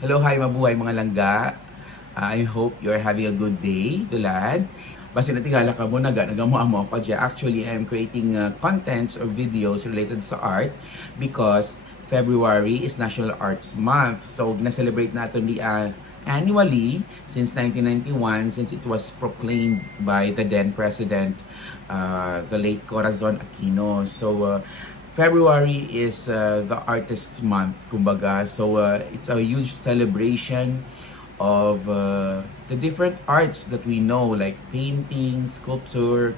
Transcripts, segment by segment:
Hello, hi, mabuhay mga langga. I hope you're having a good day, tulad. Basta natigala ka mo, nagamo-amo ako dyan. Actually, I'm creating contents or videos related sa art because February is National Arts Month. So, na-celebrate natin annually since 1991 since it was proclaimed by the then President, the late Corazon Aquino. So, February is the artist's month, kumbaga. So it's a huge celebration of the different arts that we know, like painting, sculpture,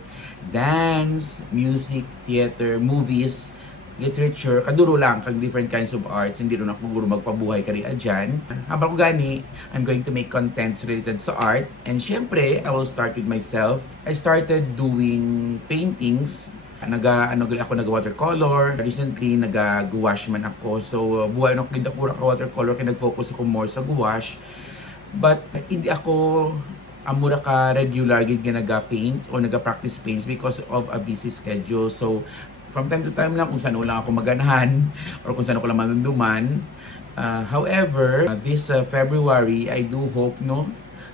dance, music, theater, movies, literature. Kaduro lang kag different kinds of arts. Hindi rin ako guro magpabuhay kari dyan. Habang ko gani, I'm going to make contents related sa art. And syempre, I will start with myself. I started doing paintings. Nag-watercolor. Recently, nag-gouache man ako. So, buhay nung kinapura ka watercolor, kaya nag-focus ako more sa gouache. But, hindi ako amura ka regular gid nga naga-paints o naga-practice paints because of a busy schedule. So, from time to time lang kung saan lang ako maganahan or kung saan ako lang manunduman. However, this February, I do hope, no,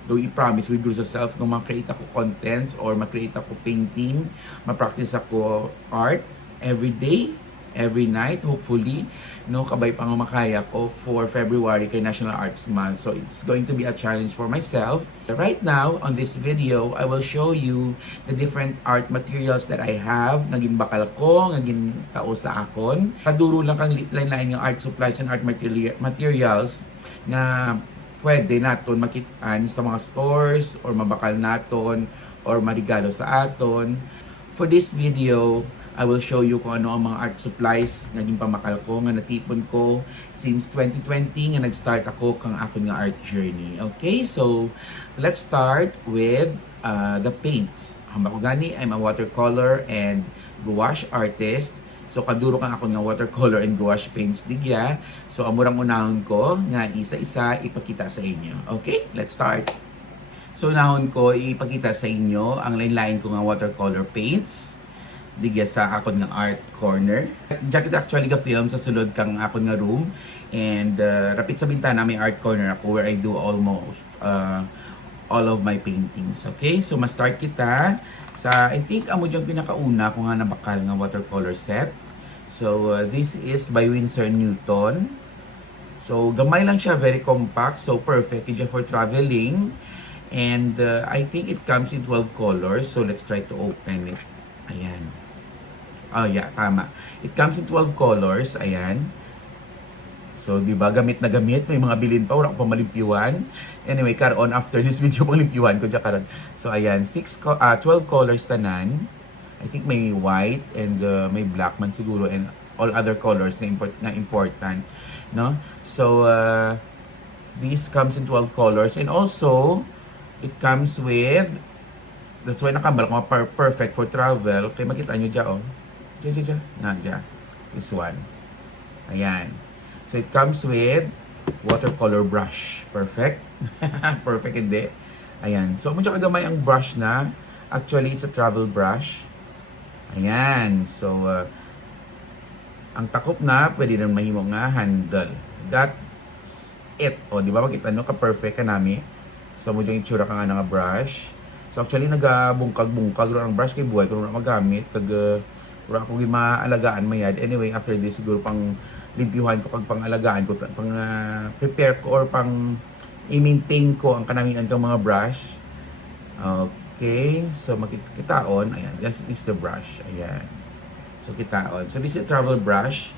do i-promise with sa self kung ma-create ako contents or ma-create ako painting, ma-practice ako art every day, every night, hopefully, no, kabay pang makaya ko for February kay National Arts Month. So it's going to be a challenge for myself. Right now, on this video, I will show you the different art materials that I have. Naging bakal ko, naging tao sa akon. Kaduro lang kang line-line ng art supplies and art materials na pwede naton makitaan sa mga stores or mabakal naton or marigalo sa aton. For this video, I will show you kung ano ang mga art supplies nga pamakal ko nga natipon ko since 2020 nga nag-start ako kang akon nga art journey. Okay, so let's start with the paints. Hamba ko gani, I'm a watercolor and gouache artist. So kaduro kang ako nga watercolor and gouache paints digya. So amurang unahon ko nga isa-isa ipakita sa inyo. Okay, let's start. So unahon ko ipakita sa inyo ang line-line ko nga watercolor paints digya sa akon nga art corner. Diyan kita actually ga film sa sulod kang akon nga room and rapid sa bintana may art corner ako where I do almost all of my paintings. Okay, so ma-start kita sa, I think, amo dyan pinakauna kung nga nabakal nga watercolor set. So, this is by Winsor Newton. So, gamay lang siya, very compact, so perfect dyan for traveling. And I think it comes in 12 colors, so let's try to open it. Ayan. Oh yeah, tama. It comes in 12 colors, ayan. So, di ba, gamit na gamit, may mga bilin pa, wala ko pa malimpyuan. Anyway, karon after this video, malimpyuan ko dyan karon. So, ayan, 12 colors tanan. I think may white and may black man siguro and all other colors na important, no? So, this comes in 12 colors and also, it comes with, that's why nakambal ko, perfect for travel. Kaya makita nyo dyan, oh. Dyan. This one. Ayan. So, it comes with watercolor brush. Perfect. Perfect, hindi. Ayan. So, medyo kagamay ang brush na. Actually, it's a travel brush. Ayan. So, ang takop na, pwede rin mahimo nga handle. That's it. O, di ba? Makita nyo, ka-perfect ka nami. So, medyo yung itsura ka nga nga brush. So, actually, nagabungkag-bungkag rin ang brush kay buhay. Kung magamit, wala akong maalagaan mayad. Anyway, after this, siguro pang limpyuhan ko pag pangalagaan ko, pang prepare ko or pang i-maintain ko ang kanamian kang mga brush. Okay, so makikitaon, ayan, this is the brush, ayan. So kitaon. So this is a travel brush.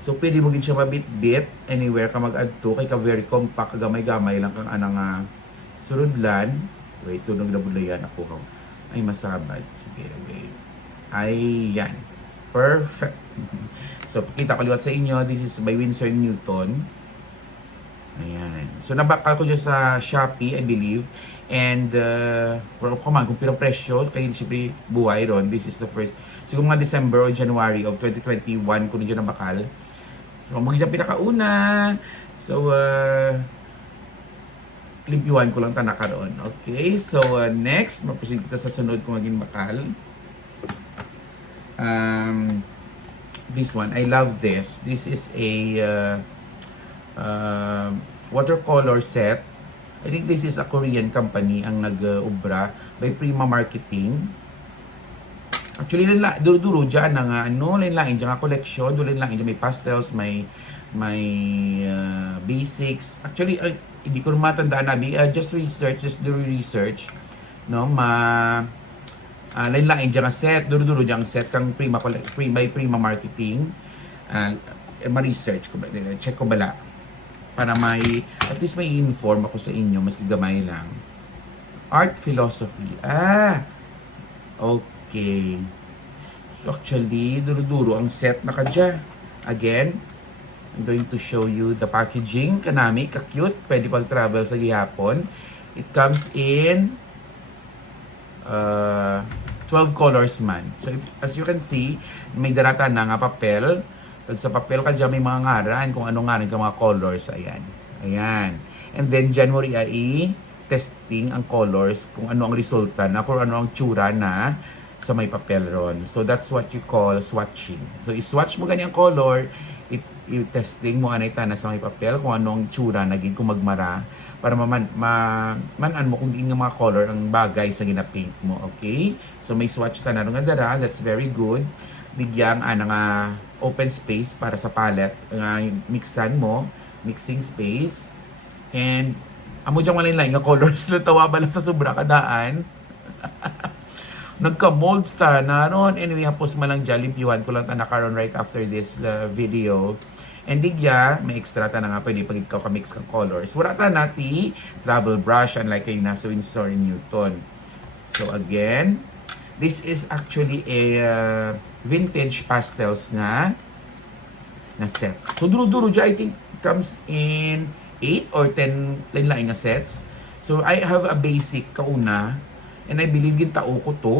So pwede mo gid siya mabit-bit anywhere ka mag-adto kay ka very compact, gamay-gamay lang kang anang surudlan. Wait, tunog na bulayan ako. Ay masabad. Sige, okay. Ayan. Perfect. So, pakita ko liwat sa inyo. This is by Winsor Newton. Ayan. So, nabakal ko dyan sa Shopee, I believe. And, come on, kung pirang presyo, kayo siyempre buhay ron. This is the first. Siguro mga December or January of 2021 ko na dyan nabakal. So, magiging pinakauna. So, limpyuhan ko lang tanaka roon. Okay. So, next, mapusin kita sa sunod kung maging bakal. This one, I love this. This is a watercolor set. I think this is a Korean company ang nag-ubra by Prima Marketing. Actually, duro dyan na nga, lain dyan nga collection, lain dyan may pastels, may basics. Actually, hindi ko matandaan na, just do research, no, lain dyan nga set, duro dyan set kang by Prima Marketing. Ma-research ko ba, check ko bala, para at least may inform ako sa inyo, mas gamay lang. Art philosophy. Okay. So actually, duro ang set na kadya. Again, I'm going to show you the packaging. Kanami, ka-cute. Pwede pag-travel sa gihapon. It comes in 12 colors man. So as you can see, may darata na nga papel. Sa papel ka dyan, may mga ngaran, kung ano ngaran ka mga colors. Ayan. And then, dyan mo testing ang colors, kung ano ang resulta na, kung ano ang tsura na sa may papel ron. So, that's what you call swatching. So, i-swatch mo ganyang color, i-testing mo anay na sa may papel, kung ano ang tsura na kung magmara, para manan mo kung di nga mga color ang bagay sa gina-paint mo. Okay? So, may swatch ta na rin nga dara. That's very good. Bigyang nga open space para sa palette, mixing space, and amo dyan malin nga colors na tawa ba lang sa sobra kadaan. Nagka-molds ta na ron. Anyway, hapos man lang dyan, limpiwan ko lang ta nakaroon right after this video. And digya, may extra ta na nga pwede pag ikaw ka-mix kang colors. Wala ta nati travel brush, unlike kayo na sa Winsor & Newton. So again, this is actually a vintage pastels na set. So duro dyan, I think comes in 8 or 10 lain nga sets. So I have a basic kauna, and I believe gintao ko to.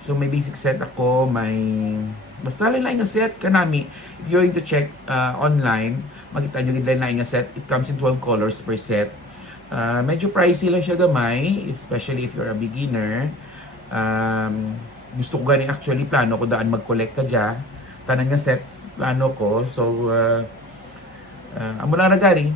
So may basic set ako, may basta lain nga set kanami. If you're going to check online, makita nyo lain nga set. It comes in 12 colors per set. Medyo pricey lang siya gamay, especially if you're a beginner. Gusto ko gani, actually plano ko daan mag-collect ka dyan. Tanan nga sets plano ko. So amo lang nagari,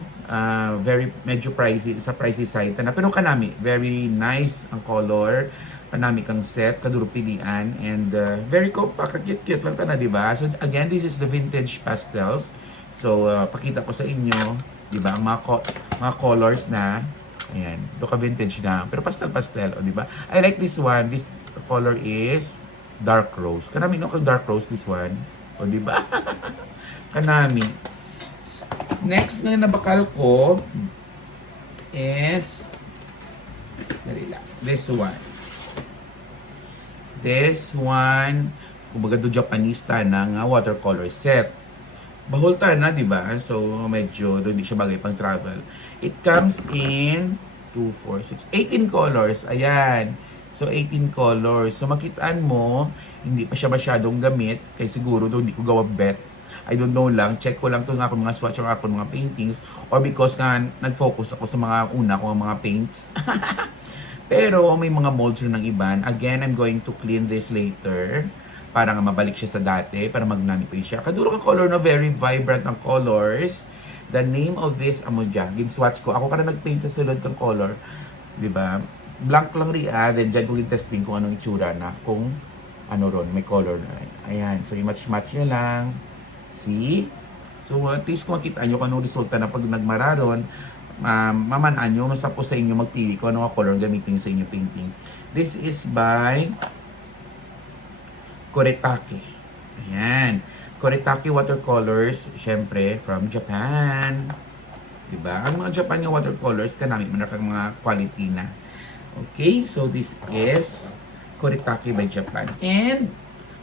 very medyo pricey, sa pricey side na, pero kanami very nice ang color, kanami kang set kaduro pilian, and very compact, cute lang tana, di ba? So again, this is the vintage pastels. So pakita ko sa inyo, di ba, ang mga colors na ayan, do ka vintage na pero pastel, di ba? I like this one. This color is dark rose. Kanami no kang dark rose this one. O di ba? Kanami. Next na nabakal ko is this one. This one, kumbaga do Japanese ta ng watercolor set. Bahol ta na, di ba? So medyo hindi siya bagay pang travel. It comes in 2, 4, 6, 18 colors. Ayan. So 18 colors. So makitaan mo, hindi pa siya masyadong gamit. Kaya siguro doon hindi ko gawa bet. I don't know lang. Check ko lang ito nga kung mga swatch or ako mga paintings. Or because nga nag-focus ako sa mga una kong mga paints. Pero may mga molds rin ng iban. Again, I'm going to clean this later. Para nga mabalik siya sa dati. Para magnanipay siya. Kaduro kang color na very vibrant ang colors. The name of this, amo dyan. Gin-swatch ko. Ako ka na nag-paint sa sulod kang color. Diba? Blank lang rin. Then dyan ko testing kung anong itsura na. Kung ano ron, may color na. Ayan. So, i-match-match nyo lang. See? So, at least kung makita nyo kung anong resulta na pag nagmararon, mamanaan nyo, masapos sa inyo magpili kung anong color gamitin sa inyo painting. This is by Koretake. Ayan. Koretake watercolors, syempre, from Japan. Diba? Ang mga Japan nga watercolors, kanami mo na kang mga quality na. Okay, so this is Koretake by Japan. And,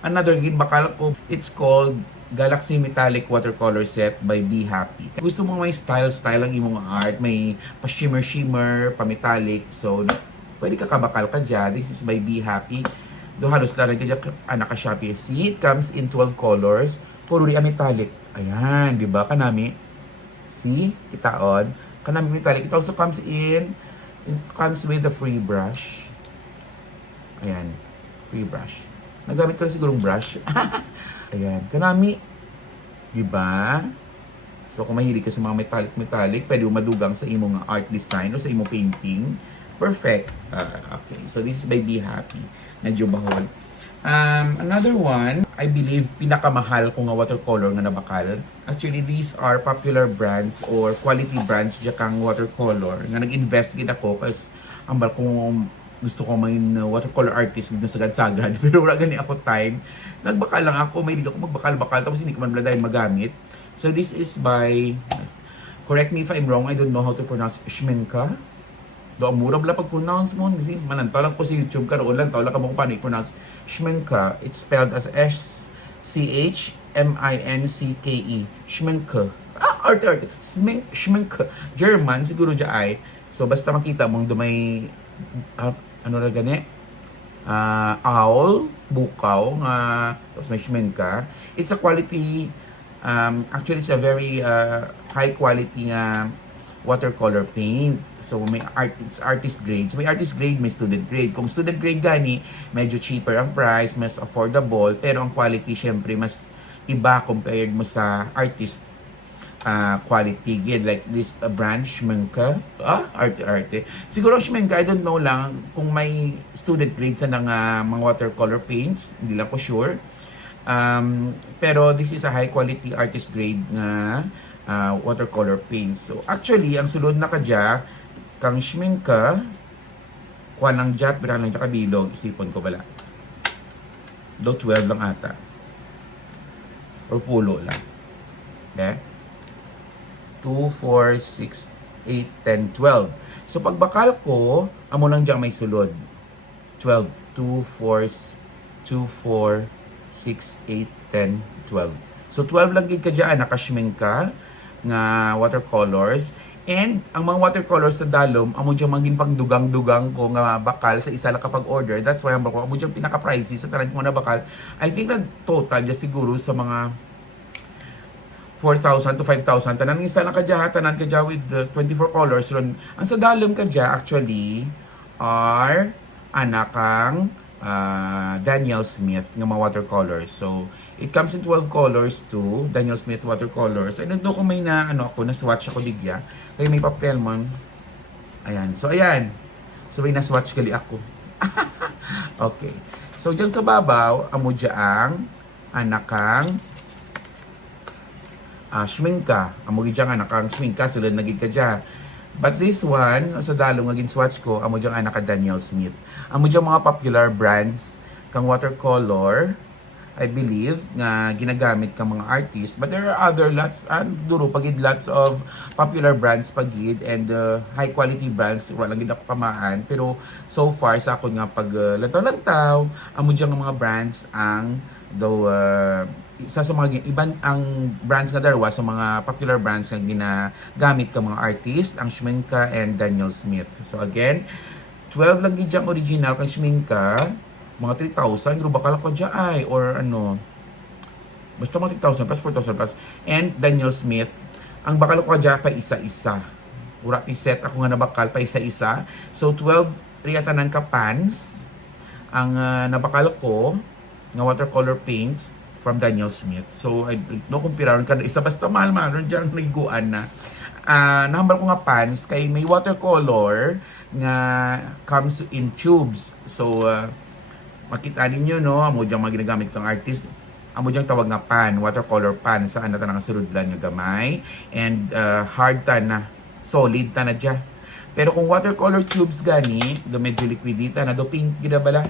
another bakal ko, it's called Galaxy Metallic Watercolor Set by Be Happy. Gusto mo may style ang imong art, may pa-shimmer, pa-metallic. So, pwede ka kabakal ka dyan. This is by Be Happy. Do halos talaga ka dyan, naka-Shopee. See, it comes in 12 colors. Puro rin metallic. Ayan, di ba? Kanami. See, itaon. Kanami metallic. It also comes with the free brush. Ayan, free brush. Nagamit ko na sigurong brush. Ayan, kanami. Diba? So kung mahilig ka sa mga metallic, pwede mo madugang sa imong art design o sa imong painting. Perfect. Okay, so this is by Be Happy. Medyo bahol. Another one, I believe, pinakamahal ko nga watercolor nga nabakal. Actually, these are popular brands or quality brands dyan kang watercolor nga nag-invest gid ako kasi ambal kung gusto ko may watercolor artist na sagad-sagad pero wala gani ako time. Nagbakal lang ako, may ako magbakal-bakal tapos hindi ko man dahil magamit. So this is by, correct me if I'm wrong, I don't know how to pronounce, Schminka. Do ang mura bala pag-pronounce mo, kasi manantaw lang ko sa YouTube karoon lang, taw lang ka mo kung paano i-pronounce Schminka. It's spelled as S-C-H-M-I-N-C-K-E. Schminka. Art. Schminka. German, siguro dyan ay. So, basta makita mong dumay, ano na gani? Owl, bukaw, tapos may Schminka. It's a quality, actually it's a very high quality watercolor paint. So may artist grade. So may artist grade, may student grade. Kung student grade gani, medyo cheaper ang price, mas affordable, pero ang quality syempre mas iba compared mo sa artist quality gid, like this brand Schminka. Arte. Siguro Schminka, I don't know lang kung may student grade sa mga watercolor paints, hindi lang ko sure. Pero this is a high quality artist grade nga watercolor paints. So actually, ang sulod na kadya kang Schminka, kuha lang dyan, pirang lang dyan kabilog, isipon ko bala. Do 12 lang ata. Or pulo lang. Okay? 2, 4, 6, 8, 10, 12. So pagbakal ko, amo lang dyan may sulod. 12. 2, 4, 6, 8, 10, 12. So 12 lang gid ka dyan, naka-Schminka nga watercolors. And ang mga watercolors sa dalom, amo dyan maging pagdugang-dugang ko nga bakal sa isa lang kapag order. That's why amo dyan pinaka-pricey sa tanan ko na bakal. I think nag-total just siguro sa mga 4,000 to 5,000. Tanan isa lang ka dyan, tanan ka dyan with 24 colors. Ang sa dalom ka dyan actually are anakang Daniel Smith ng mga watercolors. So, it comes in 12 colors too, Daniel Smith watercolors. I don't know kung may na-swatch ako digya. Kaya may papel man. Ayan. So, ayan. So, may na-swatch gali ako. Okay. So, dyan sa babaw, amo dyan anakang Schminka. Amo dyan anakang Schminka. Sulod na gid ka dyan. But this one, sa dalong naging swatch ko, amo dyan anak ka Daniel Smith. Amo dyan mga popular brands kang watercolor, I believe, nga ginagamit kang mga artist. But there are other lots, duro pagid lots of popular brands pagid and high quality brands, wala gid ako kamaan. Pero so far sa ako nga pag lantaw-lantaw, amo dyan nga mga brands ang though isa sa mga ibang ang brands nga darwa sa mga popular brands nga ginagamit ka mga artist, ang Schminka and Daniel Smith. So again, 12 lang gid original kang Schminka, mga 3,000, pero bakal ako dyan ay, or ano, basta mga 3,000 plus, 4,000 plus, and Daniel Smith, ang bakal ko dyan pa isa-isa. Ura set ako nga nabakal pa isa-isa. So 12 riyatanan ka pans, ang nabakal ko, nga watercolor paints, from Daniel Smith. So, I no kumpiraron ka na isa, basta mahal-mahal, dyan nagiguan na. Nahambal ko nga pans, kay may watercolor nga comes in tubes. So, makita ninyo, no, amo diyang mga ginagamit ng artist, amo diyang tawag nga pan, watercolor pan, saan na tanang surudlan nga gamay, and hard ta na, solid ta na dyan. Pero kung watercolor tubes gani, do medyo liquidita na, do pink gina bala,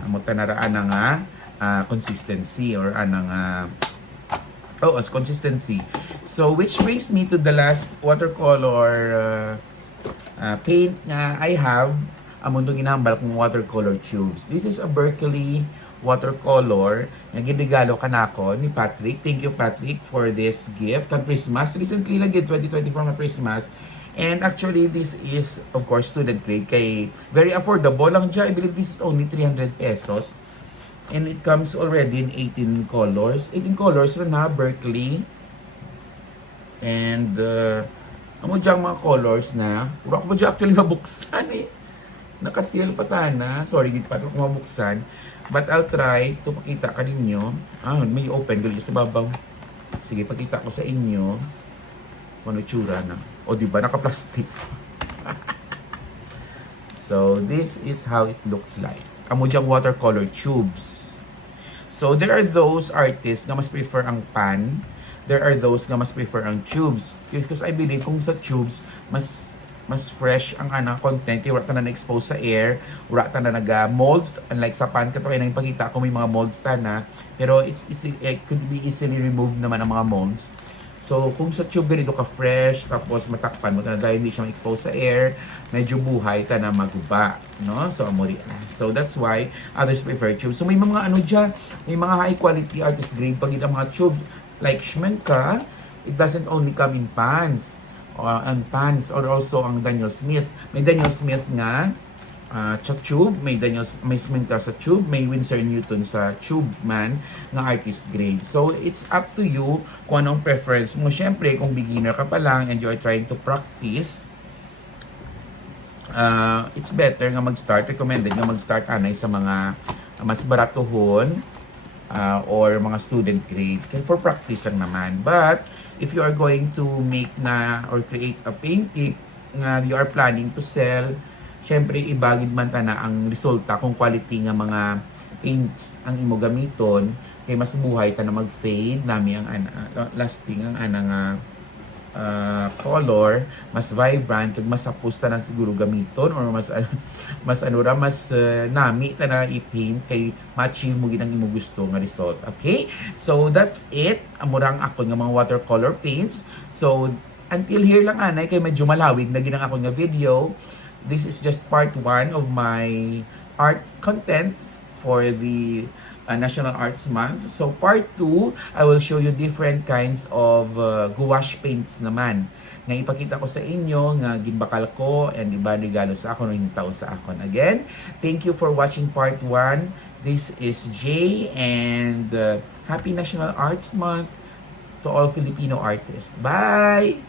amo ta naraan na nga, consistency, or anang, consistency. So, which brings me to the last watercolor paint na I have, among itong ginambal kong watercolor tubes. This is a Berkeley watercolor na ginigalo kanako ni Patrick. Thank you, Patrick, for this gift kang Christmas. Recently lagi 2024 na Christmas. And actually, this is, of course, student grade. Kay very affordable lang dyan. I believe this is only 300 pesos. And it comes already in 18 colors. 18 colors rin na, Berkeley. And, amo dyan mga colors na, wala ko ba dyan actually nabuksan eh. Nakasil pa tana. Sorry, di pa ito mabuksan. But I'll try to pakita ka ninyo. May open. Galing sa babaw. Sige, pakita ko sa inyo. Kung ano tsura na. O diba, naka-plastic. So, this is how it looks like. Amo diyang watercolor tubes. So, there are those artists na mas prefer ang pan. There are those na mas prefer ang tubes. Because I believe kung sa tubes, mas fresh ang content. Kaya wala ka na na-expose sa air. Wala ka na nag-molds. Unlike sa pan, kato kayo nang ipakita ko may mga molds ta na. Pero it could be easily removed naman ang mga molds. So, kung sa tube ganito ka fresh, tapos matakpan mo na dahil hindi siya ma-expose sa air, medyo buhay ka na maguba, no? So, amori. So, that's why others prefer tubes. So, may mga ano dyan, may mga high quality artist grade pag ang mga tubes. Like Schmincke, it doesn't only come in pans, and pans, or also ang Daniel Smith. May Daniel Smith nga, sa tube, may Schmincke sa tube, may Winsor Newton sa tube man ng artist grade. So, it's up to you kung anong preference mo. Siyempre, kung beginner ka pa lang and you are trying to practice, it's better nga mag-start, recommended nga mag-start anay sa mga mas baratuhon or mga student grade. For practice lang naman. But, if you are going to make na or create a painting nga you are planning to sell, syempre ibagid man ta na ang resulta kung quality nga mga paints ang imo gamiton kay mas buhay ta na mag-fade nami ang lasting ang nga color, mas vibrant kag mas sapos ta na siguro gamiton or mas nami ta na i-paint kay ma-achieve mo gid ang imo gusto nga result. Okay? So that's it. Amurang ako nga mga watercolor paints. So until here lang anay kay medyo malawig na ginang ako nga video. This is just part 1 of my art contents for the National Arts Month. So part 2, I will show you different kinds of gouache paints naman. Nga ipakita ko sa inyo, nga ginbakal ko, and iba regalo sa ako, ng tao sa akon. Again, thank you for watching part 1. This is Jay, and Happy National Arts Month to all Filipino artists. Bye!